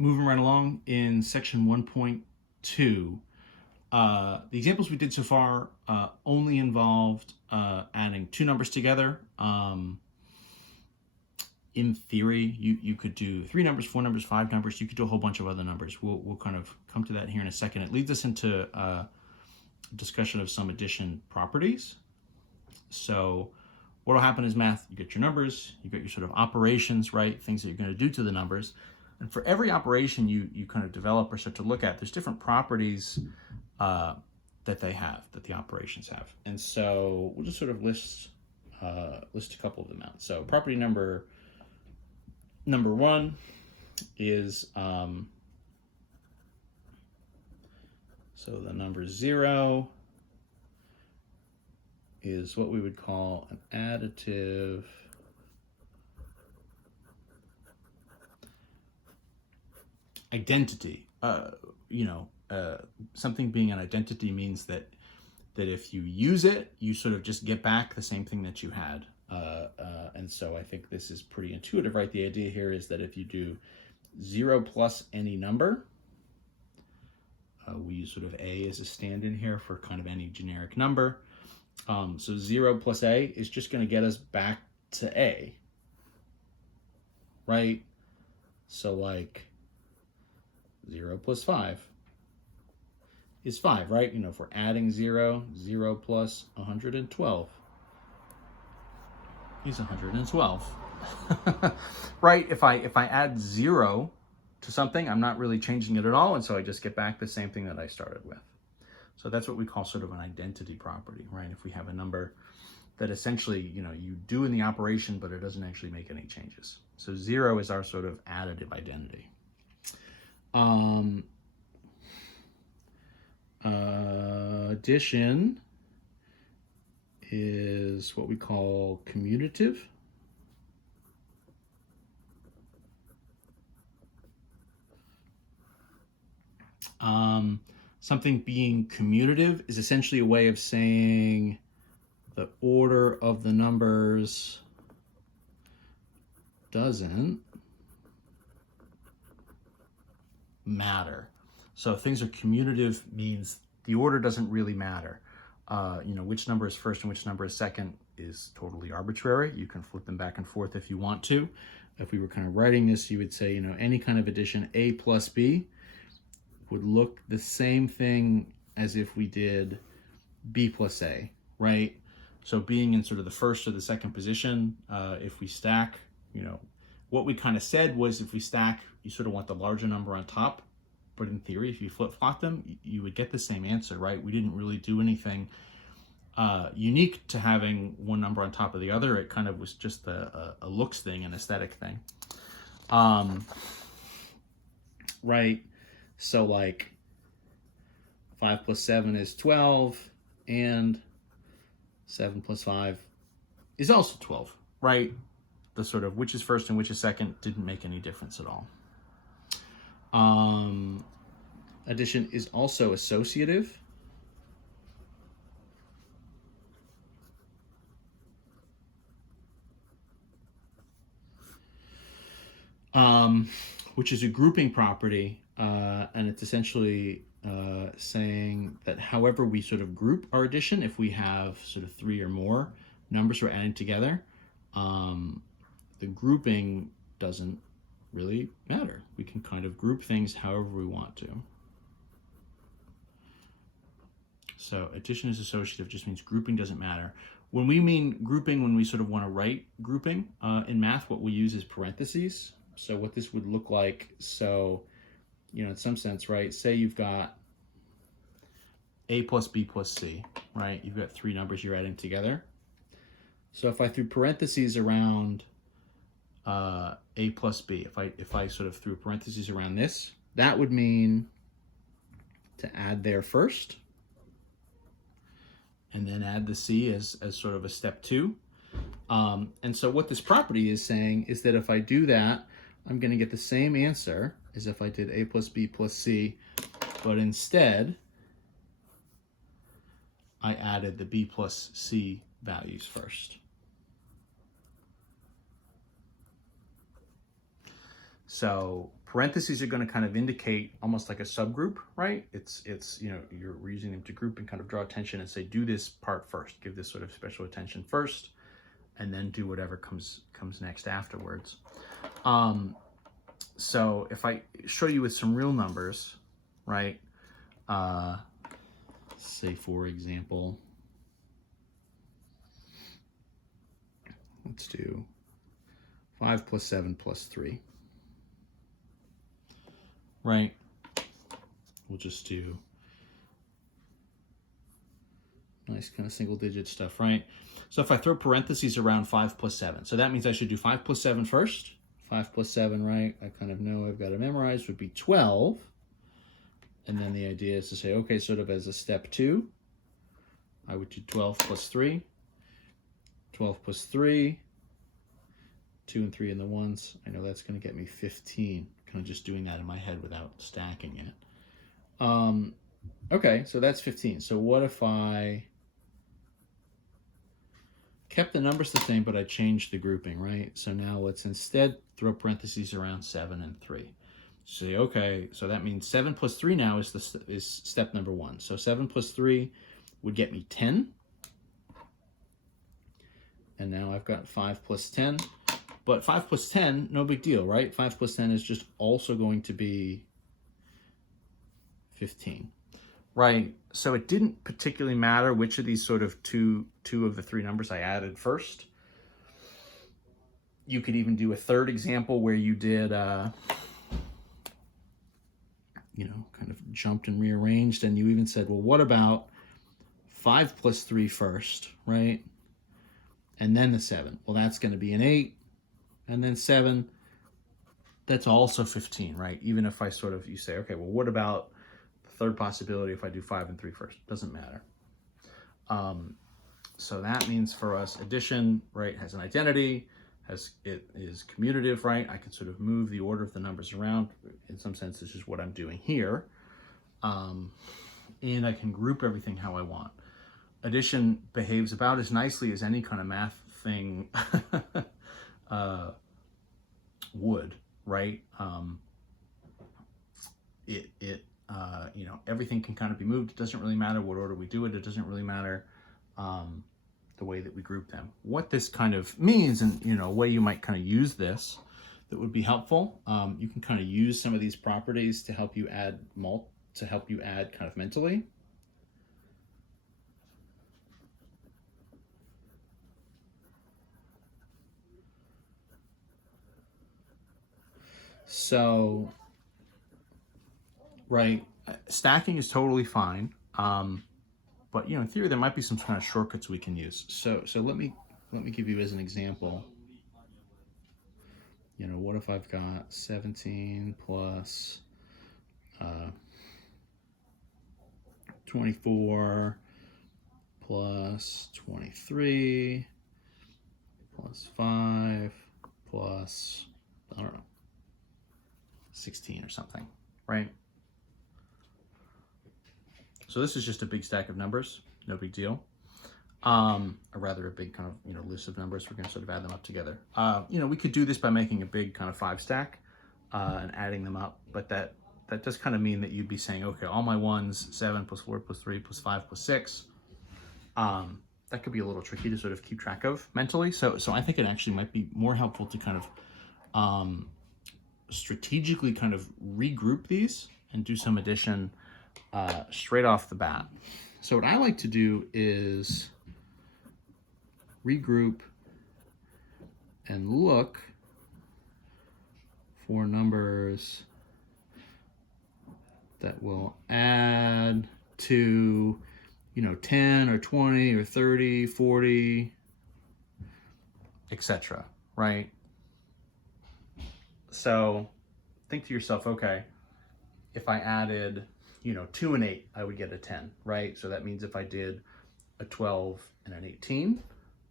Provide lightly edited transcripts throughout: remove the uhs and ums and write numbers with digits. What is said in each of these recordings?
moving right along in section 1.2. The examples we did so far only involved adding two numbers together. In theory, you could do three numbers, four numbers, five numbers. You could do a whole bunch of other numbers. We'll kind of come to that here in a second. It leads us into a discussion of some addition properties. So what will happen is math, you get your numbers, you get your sort of operations, right? Things that you're going to do to the numbers. And for every operation you kind of develop or start to look at, there's different properties that they have, that the operations have. And so we'll just sort of list a couple of them out. So property number one is, so the number 0 is what we would call an additive identity. Something being an identity means that if you use it, you sort of just get back the same thing that you had. And so I think this is pretty intuitive, right? The idea here is that if you do 0 plus any number, we use sort of A as a stand-in here for kind of any generic number. So 0 plus A is just going to get us back to A, right? So like 0 plus 5 is 5, right? If we're adding 0 plus 112 is 112. Right? If I add 0 to something, I'm not really changing it at all, and so I just get back the same thing that I started with. So that's what we call sort of an identity property, right? If we have a number that essentially, you do in the operation, but it doesn't actually make any changes. So 0 is our sort of additive identity. Addition is what we call commutative. Something being commutative is essentially a way of saying the order of the numbers doesn't matter. So if things are commutative means the order doesn't really matter. Which number is first and which number is second is totally arbitrary. You can flip them back and forth if you want to. If we were kind of writing this, you would say, any kind of addition A plus B would look the same thing as if we did B plus A, right? So being in sort of the first or the second position, if we stack, what we kind of said was if we stack, you sort of want the larger number on top. But in theory, if you flip-flop them, you would get the same answer, right? We didn't really do anything unique to having one number on top of the other. It kind of was just a looks thing, an aesthetic thing. Right? So like 5 plus 7 is 12, and 7 plus 5 is also 12, right? The sort of which is first and which is second didn't make any difference at all. Addition is also associative. Which is a grouping property, and it's essentially saying that however we sort of group our addition, if we have sort of 3 or more numbers we're adding together, the grouping doesn't really matter. We can kind of group things however we want to. So addition is associative, just means grouping doesn't matter. When we mean grouping, when we sort of want to write grouping in math, what we use is parentheses. So what this would look like, so, in some sense, right, say you've got A plus B plus C, right? You've got 3 numbers you're adding together. So if I threw parentheses around A plus B, if I sort of threw parentheses around this, that would mean to add there first, and then add the C as sort of a step 2. And so what this property is saying is that if I do that, I'm going to get the same answer as if I did A plus B plus C, but instead I added the B plus C values first. So Parentheses are going to kind of indicate almost like a subgroup, right? It's you know, we're using them to group and kind of draw attention and say, do this part first, give this sort of special attention first, and then do whatever comes next afterwards. So if I show you with some real numbers, right? Say for example, let's do 5 plus 7 plus 3. Right? We'll just do nice kind of single digit stuff, right? So if I throw parentheses around 5 plus 7, so that means I should do 5 plus 7 first. 5 plus 7, right? I kind of know I've got to memorize, would be 12. And then the idea is to say, okay, sort of as a step 2, I would do 12 plus 3, 12 plus 3, 2 and 3 in the ones. I know that's going to get me 15. Kind of just doing that in my head without stacking it. Okay, so that's 15. So what if I kept the numbers the same, but I changed the grouping, right? So now let's instead throw parentheses around 7 and 3. Say, okay, so that means 7 plus 3 now is step number 1. So 7 plus 3 would get me 10. And now I've got 5 plus 10. But 5 plus 10, no big deal, right? 5 plus 10 is just also going to be 15, right? So it didn't particularly matter which of these sort of two of the 3 numbers I added first. You could even do a third example where you did, you know, kind of jumped and rearranged, and you even said, well, what about 5 plus 3 first, right? And then the 7. Well, that's going to be an 8. And then 7, that's also 15, right? Even if I sort of, you say, okay, well, what about the third possibility if I do 5 and 3 first? Doesn't matter. So that means for us, addition, right, has an identity, it is commutative, right? I can sort of move the order of the numbers around. In some sense, this is what I'm doing here. And I can group everything how I want. Addition behaves about as nicely as any kind of math thing would, right? You know, everything can kind of be moved. It doesn't really matter what order we do it. It doesn't really matter the way that we group them. What this kind of means, and you know, a way you might kind of use this that would be helpful. You can kind of use some of these properties to help you add kind of mentally. So, right, stacking is totally fine, but you know, in theory, there might be some kind of shortcuts we can use. So let me give you as an example. You know, what if I've got 17 plus 24 plus 23 plus 5 plus, I don't know, 16 or something, right? So this is just a big stack of numbers, no big deal. Or rather a big kind of, you know, list of numbers. We're going to sort of add them up together. You know, we could do this by making a big kind of 5 stack and adding them up, but that does kind of mean that you'd be saying, okay, all my ones, 7 plus 4 plus 3 plus 5 plus 6. That could be a little tricky to sort of keep track of mentally. So I think it actually might be more helpful to kind of strategically kind of regroup these and do some addition straight off the bat. So what I like to do is regroup and look for numbers that will add to, you know, 10 or 20 or 30, 40, etc., right? So think to yourself, okay, if I added, you know, 2 and 8, I would get a 10, right? So that means if I did a 12 and an 18,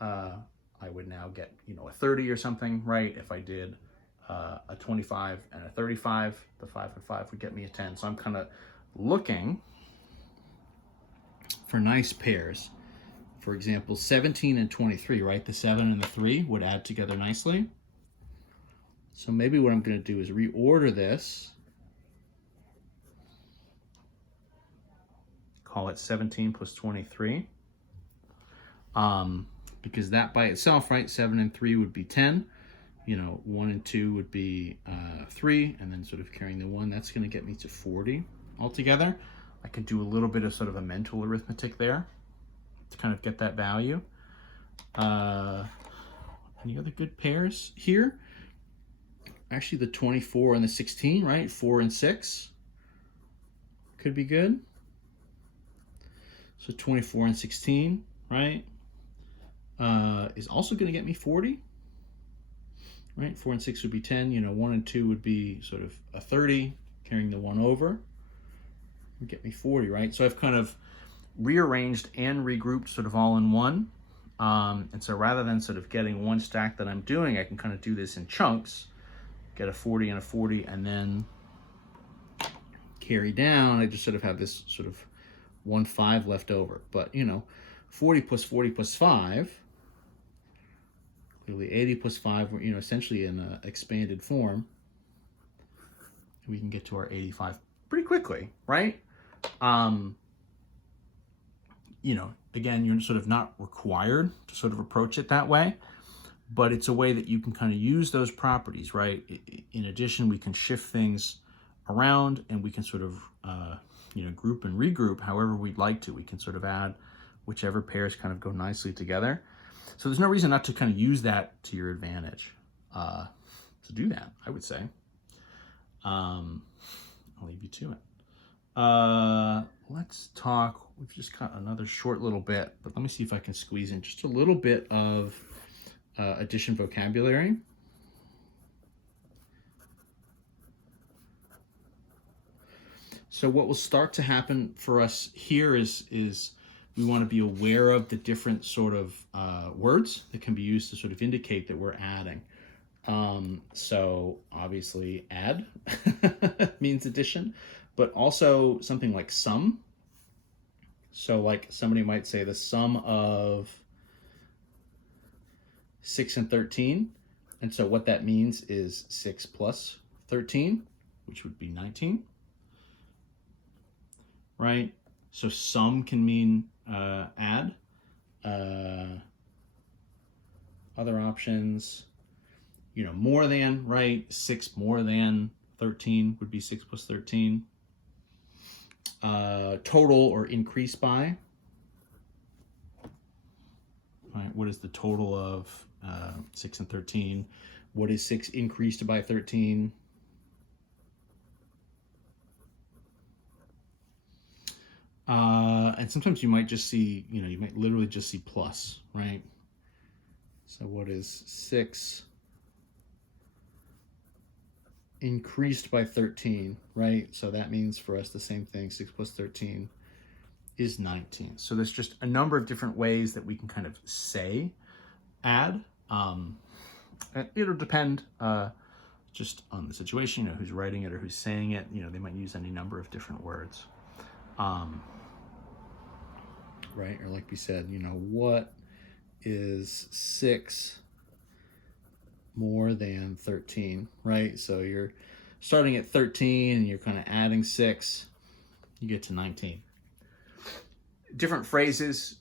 I would now get, you know, a 30 or something, right? If I did a 25 and a 35, the 5 and 5 would get me a 10. So I'm kind of looking for nice pairs. For example, 17 and 23, right? The 7 and the 3 would add together nicely. So maybe what I'm going to do is reorder this. Call it 17 plus 23. Because that by itself, right, 7 and 3 would be 10. 1 and 2 would be 3, and then sort of carrying the 1, that's going to get me to 40 altogether. I can do a little bit of sort of a mental arithmetic there to kind of get that value. Any other good pairs here? Actually, the 24 and the 16, right? 4 and 6 could be good. So 24 and 16, right, is also going to get me 40. Right, 4 and 6 would be 10. 1 and 2 would be sort of a 30, carrying the 1 over. Would get me 40, right? So I've kind of rearranged and regrouped sort of all in one. And so rather than sort of getting one stack that I'm doing, I can kind of do this in chunks, get a 40 and a 40, and then carry down. I just sort of have this sort of 1 5 left over. But 40 plus 5, clearly 80 plus 5, we're essentially in an expanded form. We can get to our 85 pretty quickly, right? Again, you're sort of not required to sort of approach it that way, but it's a way that you can kind of use those properties, right? In addition, we can shift things around, and we can sort of group and regroup however we'd like to. We can sort of add whichever pairs kind of go nicely together. So there's no reason not to kind of use that to your advantage to do that, I would say. I'll leave you to it. Let's talk, we've just got another short little bit, but let me see if I can squeeze in just a little bit of addition vocabulary. So what will start to happen for us here is we want to be aware of the different sort of words that can be used to sort of indicate that we're adding. So obviously add means addition, but also something like sum. So like somebody might say the sum of 6 and 13. And so what that means is 6 plus 13, which would be 19. Right? So sum can mean add. Other options, more than, right? 6 more than 13 would be 6 plus 13. Total or increase by. Right? What is the total of 6 and 13? What is 6 increased by 13? And sometimes you might just see, you might literally just see plus, right? So what is 6 increased by 13, right? So that means for us the same thing, 6 plus 13 is 19. So there's just a number of different ways that we can kind of say add. It'll depend just on the situation, who's writing it or who's saying it. They might use any number of different words. Right? Or like we said, what is 6 more than 13, right? So you're starting at 13 and you're kind of adding 6, you get to 19. Different phrases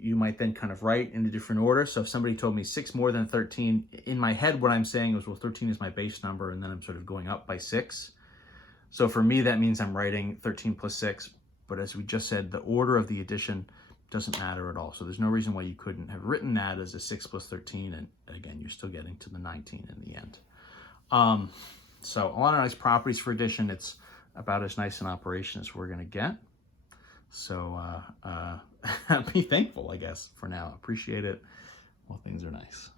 you might then kind of write in a different order. So if somebody told me 6 more than 13, in my head what I'm saying is, well, 13 is my base number, and then I'm sort of going up by 6. So for me, that means I'm writing 13 plus 6, but as we just said, the order of the addition doesn't matter at all. So there's no reason why you couldn't have written that as a 6 plus 13, and again, you're still getting to the 19 in the end. So a lot of nice properties for addition. It's about as nice an operation as we're going to get. So be thankful, I guess, for now. Appreciate it while things are nice.